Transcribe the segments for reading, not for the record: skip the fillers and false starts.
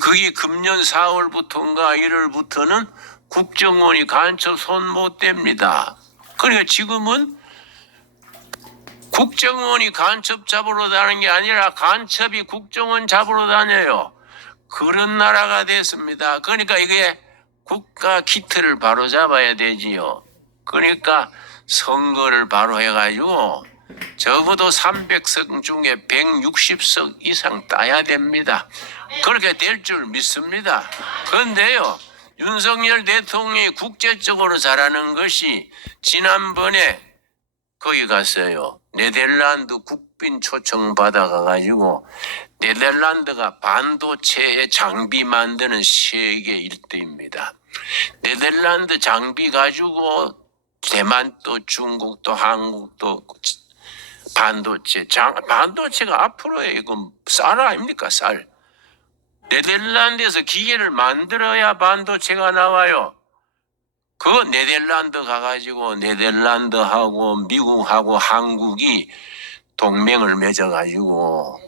그게 금년 4월부터인가 1월부터는 국정원이 간첩 손 못 댑니다. 그러니까 지금은 국정원이 간첩 잡으러 다니는 게 아니라 간첩이 국정원 잡으러 다녀요. 그런 나라가 됐습니다. 그러니까 이게 국가 기틀을 바로 잡아야 되지요. 그러니까 선거를 바로 해가지고 적어도 300석 중에 160석 이상 따야 됩니다. 그렇게 될 줄 믿습니다. 그런데요, 윤석열 대통령이 국제적으로 잘하는 것이 지난번에 거기 갔어요. 네덜란드 국빈 초청 받아가가지고 네덜란드가 반도체 장비 만드는 세계 1등입니다. 네덜란드 장비 가지고 대만도 중국도 한국도 반도체가 앞으로의 이건 쌀 아닙니까? 쌀. 네덜란드에서 기계를 만들어야 반도체가 나와요. 그거 네덜란드 가가지고 네덜란드하고 미국하고 한국이 동맹을 맺어가지고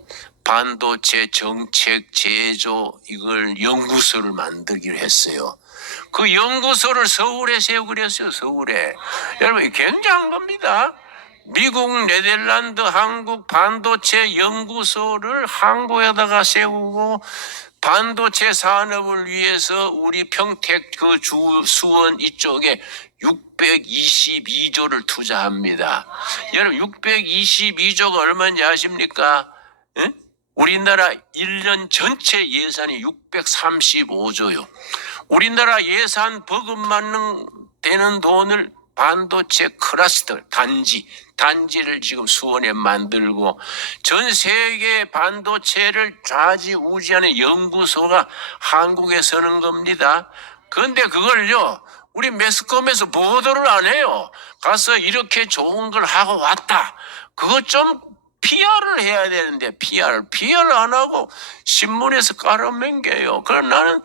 반도체 정책 제조 이걸 연구소를 만들기로 했어요. 그 연구소를 서울에 세우기로 했어요. 서울에. 여러분 굉장한 겁니다. 미국, 네덜란드, 한국 반도체 연구소를 한국에다가 세우고 반도체 산업을 위해서 우리 평택 그 수원 이쪽에 622조를 투자합니다. 여러분 622조가 얼마인지 아십니까? 에? 우리나라 1년 전체 예산이 635조요. 우리나라 예산 버금맞는 되는 돈을 반도체 클러스터 단지를 지금 수원에 만들고 전 세계 반도체를 좌지우지하는 연구소가 한국에 서는 겁니다. 그런데 그걸요 우리 매스컴에서 보도를 안 해요. 가서 이렇게 좋은 걸 하고 왔다. 그거 좀 PR을 해야 되는데 PR 안 하고 신문에서 깔아맹겨요. 그럼 나는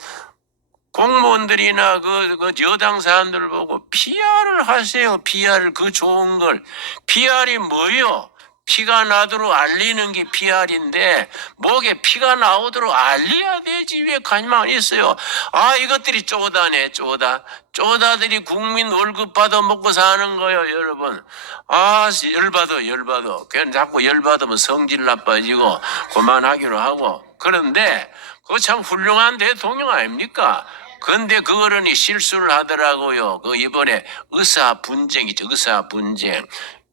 공무원들이나 그 여당 사람들 보고 PR을 하세요. PR 그 좋은 걸. PR이 뭐요? 피가 나도록 알리는 게 PR인데 목에 피가 나오도록 알려야 되지 왜 가만히 있어요. 아 이것들이 쪼다네 쪼다. 쪼다들이 국민 월급 받아 먹고 사는 거예요 여러분. 아 열받아. 그냥 자꾸 열받으면 성질 나빠지고 그만하기로 하고. 그런데 그거 참 훌륭한 대통령 아닙니까? 그런데 그거는 실수를 하더라고요. 그 이번에 의사 분쟁이죠. 의사 분쟁.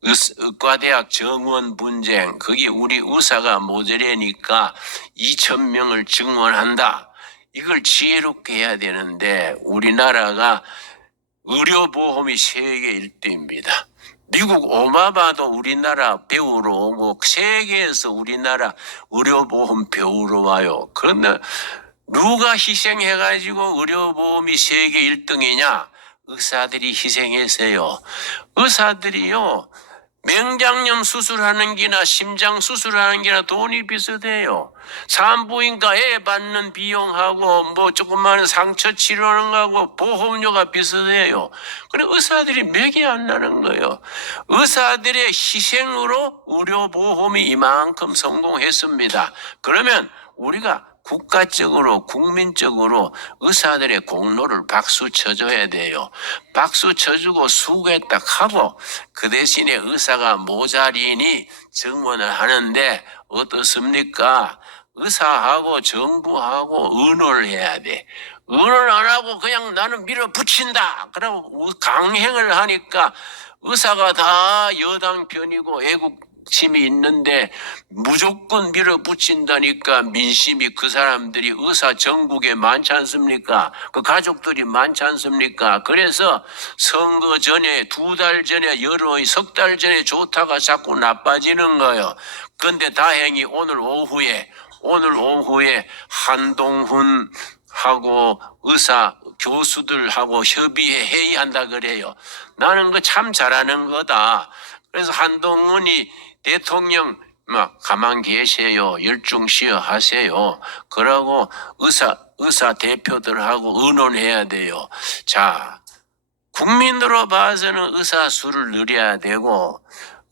의과대학 정원 분쟁. 그게 우리 의사가 모자라니까 2,000명을 증원한다. 이걸 지혜롭게 해야 되는데 우리나라가 의료보험이 세계 1등입니다. 미국 오바마도 우리나라 배우러 오고 세계에서 우리나라 의료보험 배우러 와요. 그런데 누가 희생해가지고 의료보험이 세계 1등이냐? 의사들이 희생했어요. 의사들이요. 맹장염 수술하는 기나 심장 수술하는 기나 돈이 비슷해요. 산부인과 애 받는 비용하고 뭐 조그마한 상처 치료하는 거하고 보험료가 비슷해요. 그래 의사들이 맥이 안 나는 거예요. 의사들의 희생으로 의료보험이 이만큼 성공했습니다. 그러면 우리가 국가적으로 국민적으로 의사들의 공로를 박수 쳐줘야 돼요. 박수 쳐주고 수고했다 하고 그 대신에 의사가 모자리니 증언을 하는데 어떻습니까? 의사하고 정부하고 의논을 해야 돼. 의논 안 하고 그냥 나는 밀어붙인다. 그러고 강행을 하니까 의사가 다 여당 편이고 애국심이 있는데 무조건 밀어붙인다니까 민심이 그 사람들이 의사 전국에 많지 않습니까? 그 가족들이 많지 않습니까? 그래서 선거 전에 2달 전에 석 달 전에 좋다가 자꾸 나빠지는 거예요. 그런데 다행히 오늘 오후에 한동훈 하고 의사 교수들하고 협의해 회의한다 그래요. 나는 그 참 잘하는 거다. 그래서 한동훈이 대통령 가만 계세요. 열중시어 하세요. 그러고 의사 대표들하고 의논해야 돼요. 자, 국민으로 봐서는 의사 수를 늘려야 되고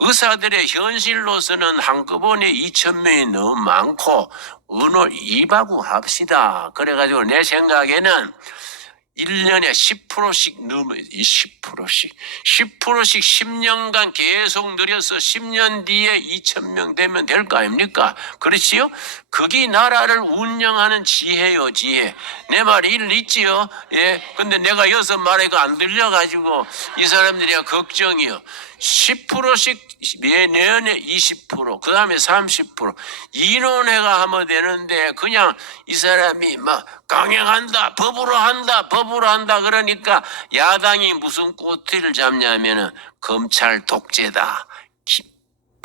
의사들의 현실로서는 한꺼번에 2,000명이 너무 많고 언어 2바구 합시다. 그래가지고 내 생각에는 1년에 10%씩 넘어, 10%씩 10년간 계속 늘려서 10년 뒤에 2,000명 되면 될 거 아닙니까? 그렇지요? 그게 나라를 운영하는 지혜요, 지혜. 내 말이 일리 있지요? 예. 근데 내가 여기서 말해가 안 들려가지고 이 사람들이 걱정이요. 10%씩 내년에 20%, 그 다음에 30%. 인원회가 하면 되는데 그냥 이 사람이 막 강행한다, 법으로 한다 그러니까 야당이 무슨 꼬투리를 잡냐면은 검찰 독재다.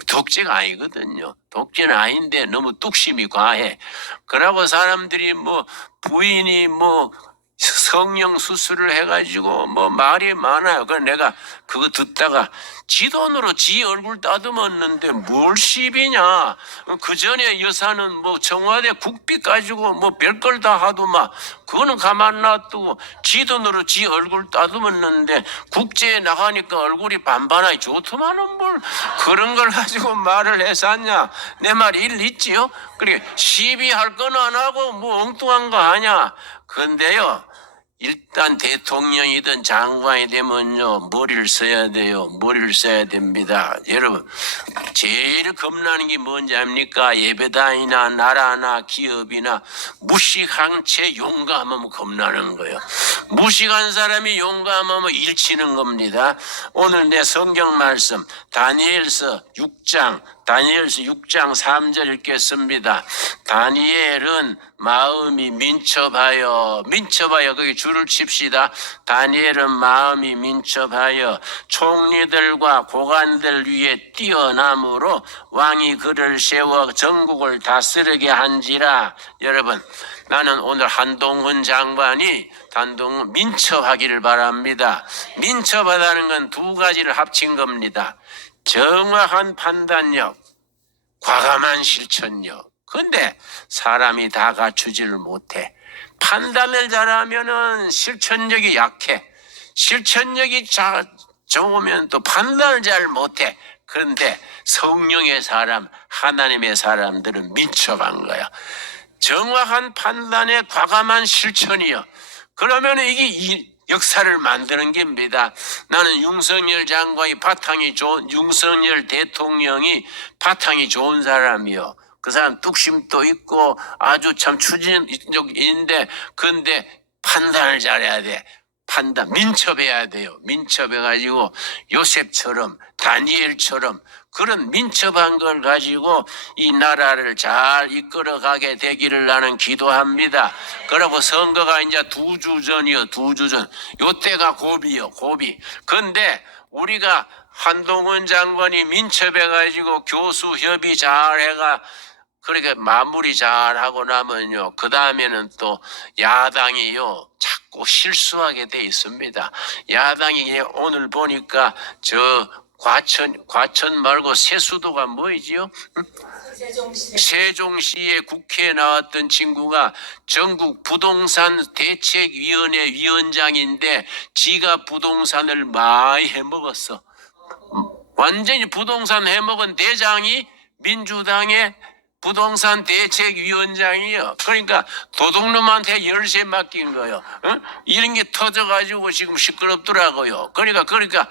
독재가 아니거든요. 독재는 아닌데 너무 뚝심이 과해. 그러고 사람들이 뭐 부인이 뭐 성령 수술을 해가지고 뭐 말이 많아요. 그래서 내가 그거 듣다가 지 돈으로 지 얼굴 따듬었는데 뭘 시비냐. 그 전에 여사는 뭐 청와대 국비 가지고 뭐 별걸 다 하더만 그거는 가만 놔두고 지 돈으로 지 얼굴 따듬었는데 국제에 나가니까 얼굴이 반반하기 좋더만은 뭘 그런 걸 가지고 말을 했었냐. 내 말이 일리 있지요. 그러니까 시비할 건 안 하고 뭐 엉뚱한 거 하냐. 근데요. 일단 대통령이든 장관이 되면요 머리를 써야 돼요. 머리를 써야 됩니다. 여러분 제일 겁나는 게 뭔지 압니까? 예배당이나 나라나 기업이나 무식한 채 용감하면 겁나는 거예요. 무식한 사람이 용감하면 일치는 겁니다. 오늘 내 성경 말씀 다니엘서 6장 3절 읽겠습니다. 다니엘은 마음이 민첩하여 거기 줄을 칩시다. 다니엘은 마음이 민첩하여 총리들과 고관들 위에 뛰어남으로 왕이 그를 세워 전국을 다스리게 한지라. 여러분 나는 오늘 한동훈 장관이 민첩하기를 바랍니다. 민첩하다는 건 두 가지를 합친 겁니다. 정확한 판단력, 과감한 실천력. 근데 사람이 다 갖추지를 못해. 판단을 잘하면은 실천력이 약해. 실천력이 좋으면 또 판단을 잘 못해. 그런데 성령의 사람, 하나님의 사람들은 민첩한 거야. 정확한 판단에 과감한 실천이요. 그러면 이게 역사를 만드는 겁니다. 나는 윤석열 장관이 윤석열 대통령이 바탕이 좋은 사람이요. 그 사람 뚝심도 있고 아주 참 추진력인데 근데 판단을 잘해야 돼. 민첩해야 돼요. 민첩해가지고 요셉처럼 다니엘처럼 그런 민첩한 걸 가지고 이 나라를 잘 이끌어가게 되기를 나는 기도합니다. 그리고 선거가 이제 2주 전이요. 2주 전. 요때가 고비요. 고비. 근데 우리가 한동훈 장관이 민첩해가지고 교수 협의 잘 해가 그렇게 마무리 잘 하고 나면요. 그 다음에는 또 야당이요. 자꾸 실수하게 돼 있습니다. 야당이 오늘 보니까 과천 말고 세수도가 뭐이지요? 세종시의 국회에 나왔던 친구가 전국 부동산 대책위원회 위원장인데 지가 부동산을 많이 해먹었어. 완전히 부동산 해먹은 대장이 민주당의 부동산 대책위원장이요. 그러니까 도둑놈한테 열쇠 맡긴 거요. 이런 게 터져가지고 지금 시끄럽더라고요. 그러니까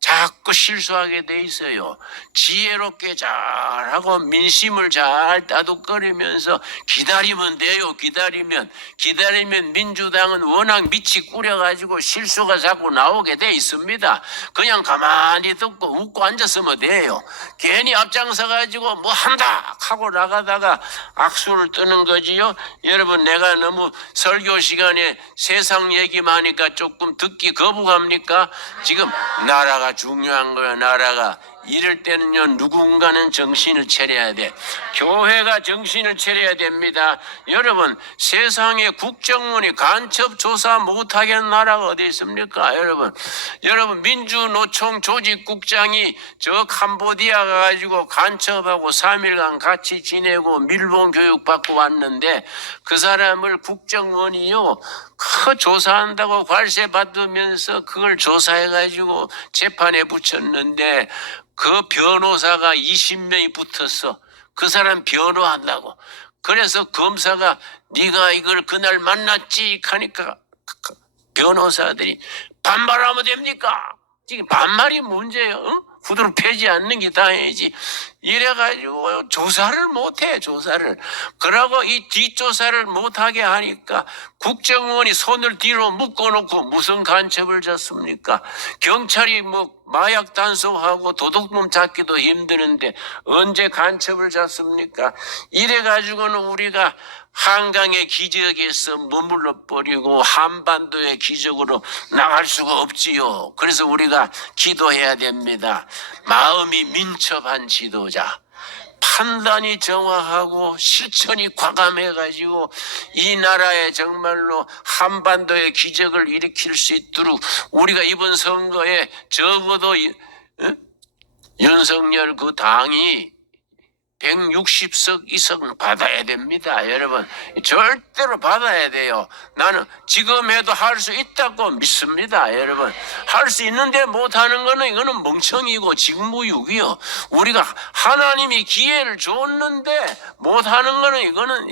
자꾸 실수하게 돼 있어요. 지혜롭게 잘하고 민심을 잘 따둑거리면서 기다리면 돼요. 기다리면 민주당은 워낙 밑이 꾸려가지고 실수가 자꾸 나오게 돼 있습니다. 그냥 가만히 듣고 웃고 앉았으면 돼요. 괜히 앞장서가지고 뭐 한다 하고 나가다가 악수를 뜨는 거지요. 여러분 내가 너무 설교 시간에 세상 얘기만 하니까 조금 듣기 거부합니까? 지금 나라가 중요한 거야. 나라가 이럴 때는요 누군가는 정신을 차려야 돼. 교회가 정신을 차려야 됩니다. 여러분 세상에 국정원이 간첩 조사 못하게 하는 나라가 어디 있습니까? 여러분 민주노총 조직국장이 저 캄보디아 가가지고 간첩하고 3일간 같이 지내고 밀봉 교육 받고 왔는데 그 사람을 국정원이요 조사한다고 관세 받으면서 그걸 조사해가지고 재판에 붙였는데 그 변호사가 20명이 붙었어. 그 사람 변호한다고. 그래서 검사가 네가 이걸 그날 만났지 하니까 변호사들이 반발하면 됩니까? 지금 반말이 문제예요. 응? 후드로 패지 않는 게 다행이지. 이래가지고 조사를 못해, 조사를. 그러고 이 뒷조사를 못하게 하니까 국정원이 손을 뒤로 묶어놓고 무슨 간첩을 잡습니까? 경찰이 뭐 마약 단속하고 도둑놈 잡기도 힘드는데 언제 간첩을 잡습니까? 이래가지고는 우리가 한강의 기적에서 머물러 버리고 한반도의 기적으로 나갈 수가 없지요. 그래서 우리가 기도해야 됩니다. 마음이 민첩한 지도자, 판단이 정확하고 실천이 과감해가지고 이 나라에 정말로 한반도의 기적을 일으킬 수 있도록 우리가 이번 선거에 적어도 윤석열 그 당이 160석 이상 받아야 됩니다. 여러분 절대로 받아야 돼요. 나는 지금 해도 할 수 있다고 믿습니다. 여러분 할 수 있는데 못하는 거는 이거는 멍청이고 직무유기요. 우리가 하나님이 기회를 줬는데 못하는 거는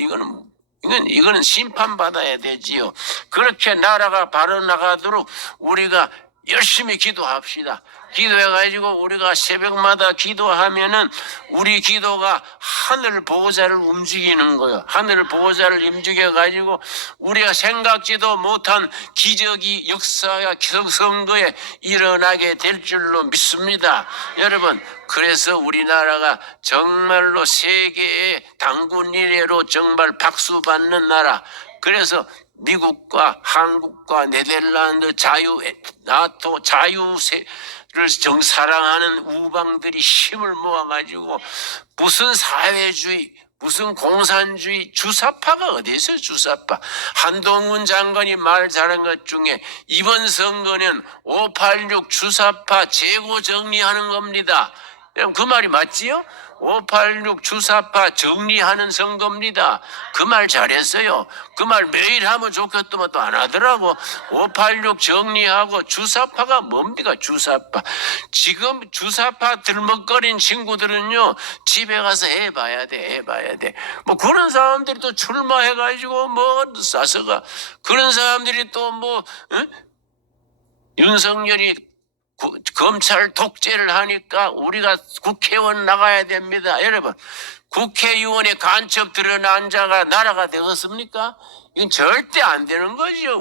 이거는 심판받아야 되지요. 그렇게 나라가 바로 나가도록 우리가 열심히 기도합시다. 기도해가지고 우리가 새벽마다 기도하면은 우리 기도가 하늘 보호자를 움직이는 거예요. 하늘 보호자를 움직여가지고 우리가 생각지도 못한 기적이 역사가 선거에 일어나게 될 줄로 믿습니다. 여러분 그래서 우리나라가 정말로 세계의 당군 이래로 정말 박수받는 나라. 그래서 미국과 한국과 네덜란드 나토 자유세를 사랑하는 우방들이 힘을 모아가지고 무슨 사회주의 무슨 공산주의 주사파가 어디 있어요? 주사파. 한동훈 장관이 말 잘한 것 중에 이번 선거는 586 주사파 재고 정리하는 겁니다. 여러분 그 말이 맞지요? 586 주사파 정리하는 선거입니다. 그 말 잘했어요. 그 말 매일 하면 좋겠더만 또 안 하더라고. 586 정리하고 주사파가 뭡니까? 주사파. 지금 주사파 들먹거린 친구들은요 집에 가서 해봐야 돼. 뭐 그런 사람들이 또 출마해가지고 뭐 싸서가 그런 사람들이 또 뭐 윤석열이 검찰 독재를 하니까 우리가 국회의원 나가야 됩니다. 여러분 국회의원의 간첩 드러난 자가 나라가 되겠습니까? 이건 절대 안 되는 거죠.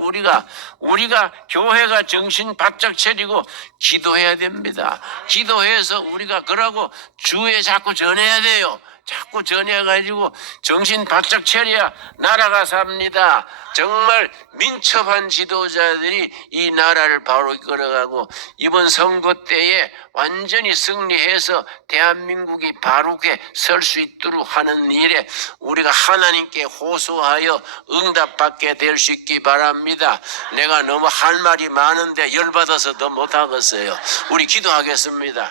우리가 교회가 정신 바짝 차리고 기도해야 됩니다. 기도해서 우리가 그러고 주에 자꾸 전해야 돼요. 자꾸 전해가지고 정신 바짝 차려야 나라가 삽니다. 정말 민첩한 지도자들이 이 나라를 바로 이끌어가고 이번 선거 때에 완전히 승리해서 대한민국이 바르게 설 수 있도록 하는 일에 우리가 하나님께 호소하여 응답받게 될 수 있기 바랍니다. 내가 너무 할 말이 많은데 열받아서 더 못하겠어요. 우리 기도하겠습니다.